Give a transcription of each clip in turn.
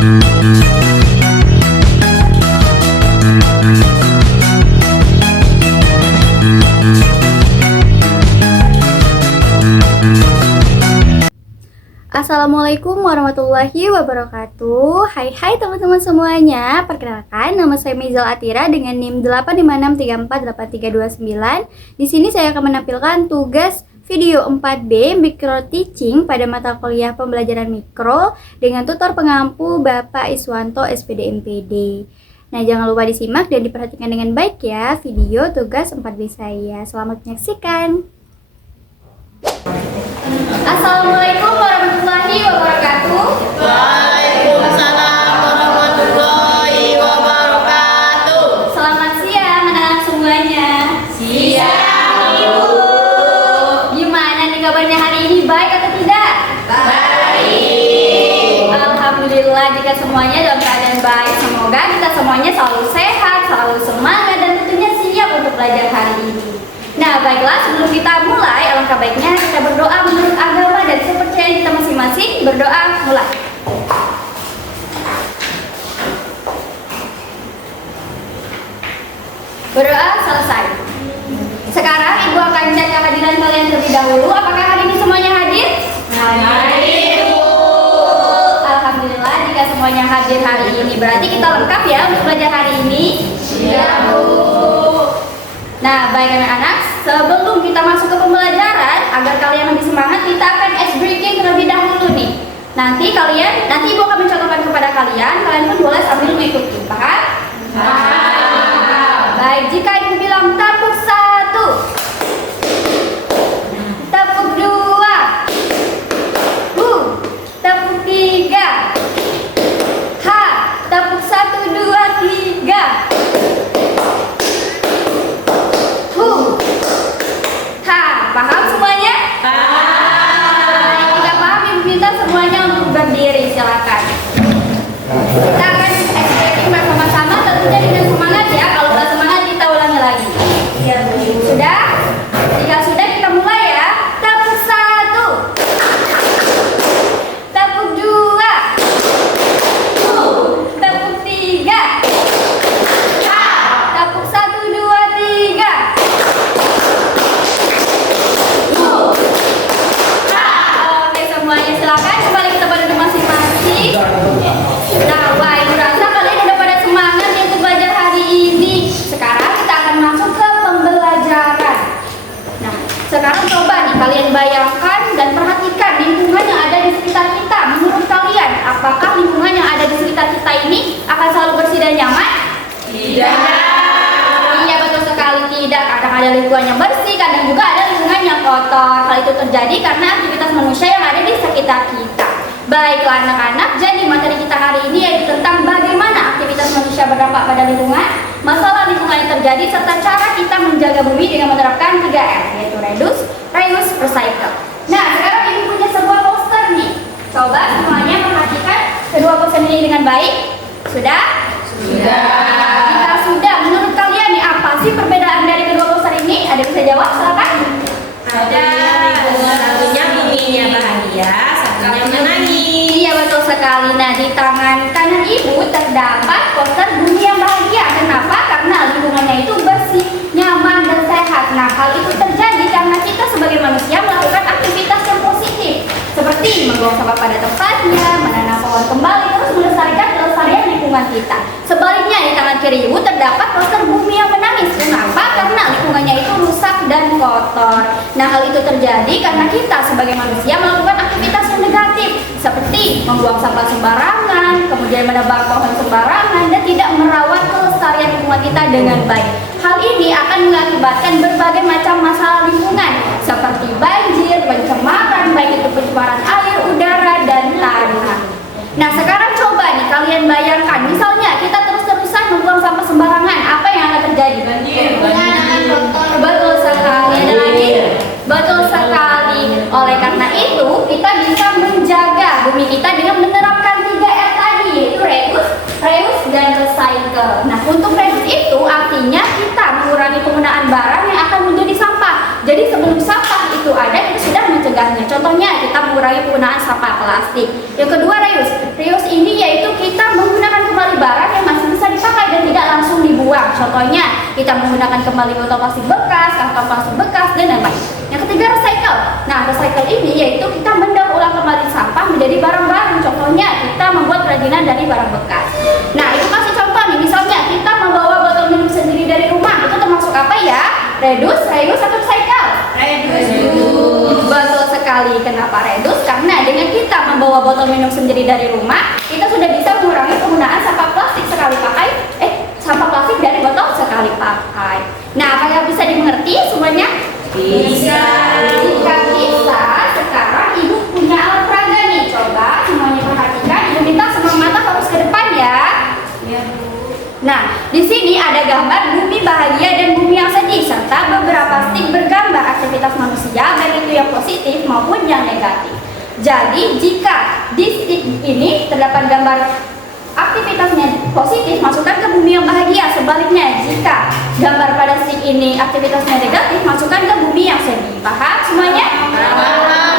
Assalamualaikum warahmatullahi wabarakatuh. Hai teman-teman semuanya. Perkenalkan, nama saya Mizal Atira dengan NIM 856348329. Di sini saya akan menampilkan tugas video 4B Micro Teaching pada mata kuliah pembelajaran mikro dengan tutor pengampu Bapak Iswanto SPD MPD. Nah, jangan lupa disimak dan diperhatikan dengan baik ya video tugas 4B saya. Selamat menyaksikan. Assalamualaikum warahmatullahi wabarakatuh. Waalaikumsalam warahmatullahi wabarakatuh. Selamat siang anak-anak semuanya. Siang, Ibu. Gimana nih kabarnya hari ini, baik atau tidak? Baik. Alhamdulillah jika semuanya dalam keadaan baik. Semoga kita semuanya selalu sehat, selalu semangat dan tentunya siap untuk belajar hari ini. Nah, baiklah, sebelum kita mulai, alangkah baiknya kita berdoa menurut agama dan kepercayaan kita masing-masing. Berdoa, mulai. Berdoa selesai. Sekarang Ibu akan cek kehadiran kalian terlebih dahulu. Apakah hari ini semuanya hadir? Hadir, Bu. Alhamdulillah, jika semuanya hadir hari ini berarti kita lengkap ya untuk belajar hari ini. Siap, Bu. Nah, baik anak-anak, sebelum kita masuk ke pembelajaran, agar kalian lebih semangat, kita akan ice breaking terlebih dahulu nih. Nanti Ibu akan mencontohkan kepada kalian pun boleh sambil mengikuti, paham? Baik, jika Ibu bilang tepuk 1, tepuk 2, tepuk 3, tepuk 1, 2, 3. Paham semuanya? Jika paham, Ibu minta semuanya untuk berdiri, silakan. Kita akan expressing bersama-sama, tentunya dengan semangat ya. Kalau nggak semangat, kita ulangi lagi. Sudah? Jika sudah, kita mulai ya. Tepuk 1, tepuk 2, tepuk 3, tepuk 1, 2, 3. Oke, semuanya silakan kembali kita pada masing-masing. Nah, wah, Ibu rasa kalian udah pada semangat ya untuk belajar hari ini. Sekarang kita akan masuk ke pembelajaran. Nah, sekarang coba nih kalian bayangkan dan perhatikan lingkungan yang ada di sekitar kita. Menurut kalian, apakah lingkungan yang ada di sekitar kita ini akan selalu bersih dan nyaman? Tidak. Iya, betul sekali tidak. Kadang ada lingkungan yang bersih, kadang juga ada lingkungan yang kotor. Hal itu terjadi karena aktivitas manusia yang ada di sekitar kita. Baiklah anak-anak, jadi materi kita hari ini yaitu tentang bagaimana aktivitas manusia berdampak pada lingkungan, masalah lingkungan yang terjadi, serta cara kita menjaga bumi dengan menerapkan 3R, yaitu reduce, reuse, recycle. Nah, sekarang Ibu punya sebuah poster nih. Coba semuanya perhatikan kedua poster ini dengan baik. Sudah? Sudah. Jika sudah, menurut kalian nih apa sih perbedaan dari kedua poster ini? Ada bisa jawab? Silakan. Ada satunya buminya bahagia, satunya menangis. Iya, betul sekali. Nah, di tangan kanan Ibu terdapat poster bumi yang bahagia. Kenapa? Karena lingkungannya itu bersih, nyaman, dan sehat. Nah, hal itu terjadi karena kita sebagai manusia melakukan aktivitas yang positif, seperti membuang sampah pada tempatnya, menanam pohon kembali, terus melestarikan kelestarian lingkungan kita. Sebaliknya, di tangan kiri Ibu terdapat poster bumi yang menangis. Kenapa? Karena lingkungannya itu rusak dan kotor. Nah, hal itu terjadi karena kita sebagai manusia melakukan aktivitas yang negatif, seperti membuang sampah sembarangan, kemudian menebang pohon sembarangan, dan tidak merawat kelestarian lingkungan kita dengan baik. Hal ini akan mengakibatkan berbagai macam masalah lingkungan, seperti banjir, pencemaran, baik itu pencemaran air, udara, dan tanah. Nah, sekarang coba nih kalian bayangkan, misalnya kita terus-terusan membuang sampah sembarangan, apa yang akan terjadi? Banjir. Betul sekali. Ada lagi? Betul sekali. Oleh karena itu, kita bisa menjaga bumi kita dengan menerapkan 3R tadi, yaitu reduce, reuse, dan recycle. Nah, untuk reduce itu artinya kita mengurangi penggunaan barang yang akan menjadi sampah. Jadi sebelum sampah itu ada, kita sudah mencegahnya. Contohnya, kita mengurangi penggunaan sampah plastik. Yang kedua, reuse. Reuse ini yaitu kita Contohnya, kita menggunakan kembali botol plastik bekas, kantong plastik bekas, dan lain-lain. Yang ketiga, recycle. Nah, recycle ini yaitu kita mendaur ulang kembali sampah menjadi barang baru. Contohnya, kita membuat kerajinan dari barang bekas. Nah, itu kasih contoh nih. Misalnya, kita membawa botol minum sendiri dari rumah. Itu termasuk apa ya? Reduce, reuse, atau recycle? Reduce. Betul sekali. Kenapa reduce? Karena dengan kita membawa botol minum sendiri dari rumah, kita sudah bisa mengurangi penggunaan sampah plastik sekali pakai. Sampah plastik dari botol sekali pakai. Nah, apakah bisa dimengerti semuanya? Bisa. Jika bisa, sekarang Ibu punya alat peraga nih. Coba semuanya perhatikan. Ibu minta semua mata fokus ke depan ya. Ya, Bu. Nah, di sini ada gambar bumi bahagia dan bumi yang sedih serta beberapa stick bergambar aktivitas manusia, baik itu yang positif maupun yang negatif. Jadi, jika di stick ini terdapat gambar aktivitasnya positif, masukkan ke bumi yang bahagia. Sebaliknya, jika gambar pada stick ini aktivitasnya negatif, masukkan ke bumi yang sedih. Paham semuanya? Paham.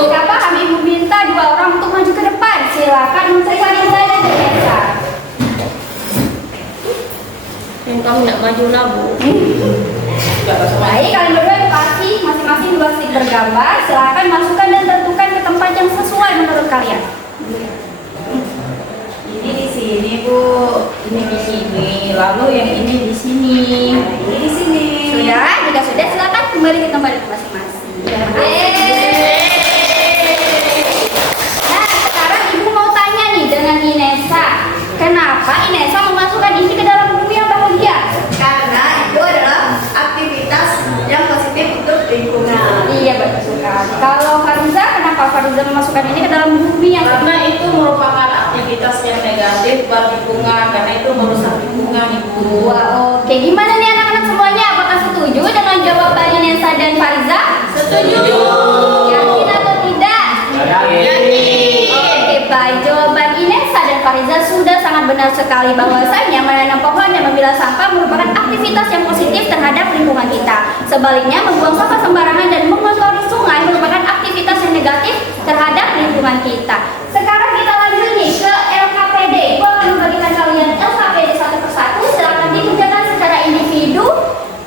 Jika paham, Ibu minta 2 orang untuk maju ke depan. Silakan Menteri Fariza dan Teresa. Yang kamu nggak maju lah, Bu. Baik, kalian berdua Ibu kasih masing-masing 2 stick bergambar. Silakan masukkan dan tentukan ke tempat yang sesuai menurut kalian. Ini di sini, Bu. Ini di sini. Lalu yang ini di sini. Ini di sini. Sudah? Jika sudah, silakan kembali ke tempat masing-masing. Nah, sekarang Ibu mau tanya nih dengan Inesa. Kenapa Inesa memasukkan ini ke dalam bumi yang bahagia? Karena itu adalah aktivitas yang positif untuk lingkungan. Iya, betul sekali. Kalau Fariza, kenapa Fariza memasukkan ini ke dalam bumi yang Karena itu merupakan aktivitas yang negatif buat lingkungan. Karena itu merusak lingkungan, Ibu. Wah, oke. Gimana nih anak-anak semuanya? Apakah setuju dengan jawaban Inesa dan Fariza? Setuju. Yakin atau tidak? Oke, baik. Jawaban Inesa dan Fariza sudah sangat benar sekali bahwasanya menanam pohon dan memilah sampah merupakan aktivitas yang positif terhadap lingkungan kita. Sebaliknya, membuang sampah sembarangan dan mengotori sungai merupakan aktivitas yang negatif terhadap lingkungan kita. Sekarang kita lanjut nih ke LKPD. Ibu akan membagikan kalian LKPD satu persatu. Silakan dikerjakan secara individu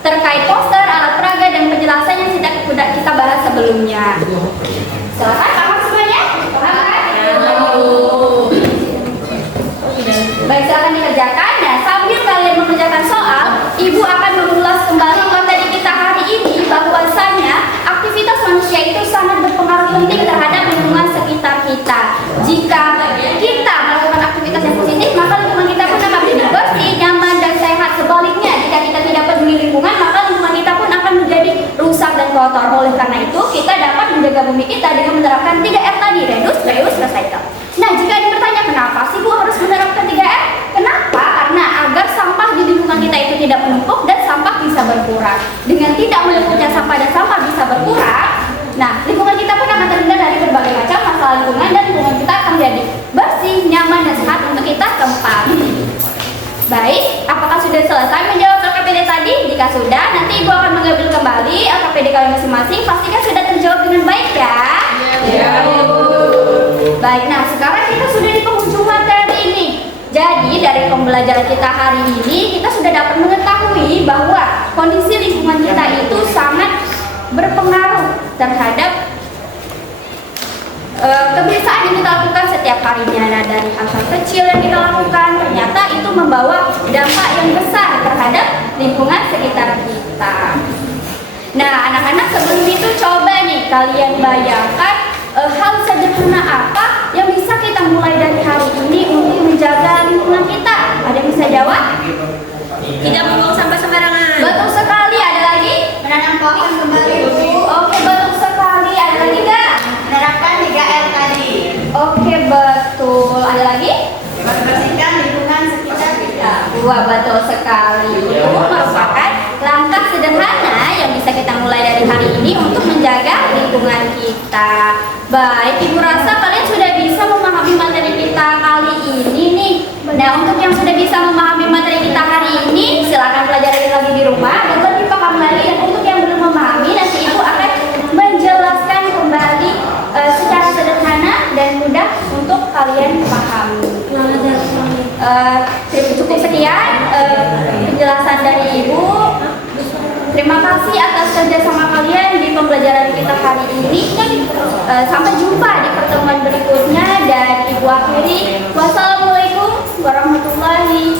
terkait poster, alat peraga, dan penjelasan yang sudah kita bahas sebelumnya. Silakan, paham semuanya? Paham kan? Baik, silakan dikerjakan. Nah, sambil kalian mengerjakan soal, Ibu akan mengulas kembali materi kita hari ini bahwasanya aktivitas manusia itu sangat berpengaruh penting terhadap lingkungan sekitar kita. Jika kita melakukan aktivitas yang positif, maka lingkungan kita pun akan menjadi bersih, nyaman, dan sehat. Sebaliknya, jika kita tidak peduli lingkungan, maka lingkungan kita pun akan menjadi rusak dan kotor. Oleh karena itu, kita dapat menjaga bumi kita dengan menerapkan 3R tadi, reduce, reuse, recycle. Nah, jika ada yang bertanya kenapa sih Bu harus menerapkan 3R? Kenapa? Karena agar sampah di lingkungan kita itu tidak menumpuk dan sampah bisa berkurang. Dengan tidak menumpuknya sampah dan sampah bisa berkurang, nah, lingkungan kita pun akan terhindar dari berbagai macam masalah lingkungan dan lingkungan kita akan menjadi bersih, nyaman, dan sehat untuk kita tempati. Baik, apakah sudah selesai menjawab LKPD tadi? Jika sudah, nanti Ibu akan mengambil kembali LKPD kalian masing-masing. Pastikan sudah terjawab dengan baik ya. Ya, Bu. Baik, nah sekarang kita sudah di penghujung materi ini. Jadi dari pembelajaran kita hari ini, kita sudah dapat mengetahui bahwa kondisi lingkungan kita itu sangat berpengaruh terhadap kebiasaan yang kita lakukan setiap harinya. Nah, dari hal-hal kecil yang kita lakukan, ternyata itu membawa dampak yang besar terhadap lingkungan sekitar kita. Nah, anak-anak, sebelum itu coba nih kalian bayangkan hal sederhana apa yang bisa kita mulai dari hari ini untuk menjaga lingkungan kita. Ada yang bisa jawab? Tidak membuang sampah sembarangan. Betul sekali. Ada lagi? Menanam pohon kembali, Bu. Oke, betul sekali. Ada lagi nggak? Menerapkan 3R tadi. Oke, betul. Ada lagi? Membersihkan lingkungan sekitar kita. Wah, betul sekali. Itu merupakan langkah sederhana yang bisa kita mulai dari hari ini untuk menjaga lingkungan kita. Baik, Ibu rasa kalian sudah bisa memahami materi kita kali ini nih. Nah, untuk yang sudah bisa memahami materi kita hari ini, silakan pelajari lagi di rumah dan lebih paham lagi. Dan untuk yang belum memahami, nanti Ibu akan menjelaskan kembali secara sederhana dan mudah untuk kalian pahami. Cukup sekian penjelasan penjelasan dari Ibu. Terima kasih atas kerjasama kalian di pembelajaran kita hari ini. Sampai jumpa di pertemuan berikutnya dan Ibu akhiri. Wassalamualaikum warahmatullahi